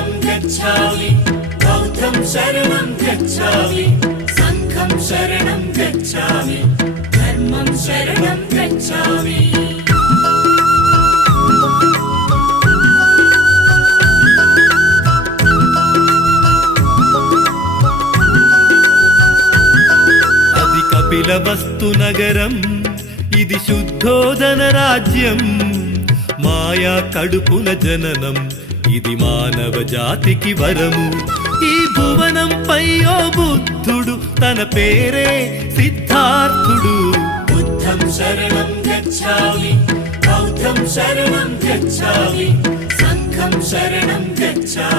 शरणं गच्छामि बौद्धं शरणं गच्छामि संघं शरणं गच्छामि धर्मं शरणं गच्छामि అది కపిలవస్తు నగరం ఇది శుద్ధోదన రాజ్యం మాయా కడుపున జననం ఇది మానవ జాతికి వరము ఈ భువనంపై ఓ బుద్ధుడు తన పేరే సిద్ధార్థుడు బుద్ధం శరణం గచ్ఛామి బౌద్ధం శరణం గచ్ఛామి సంఘం శరణం గచ్ఛామి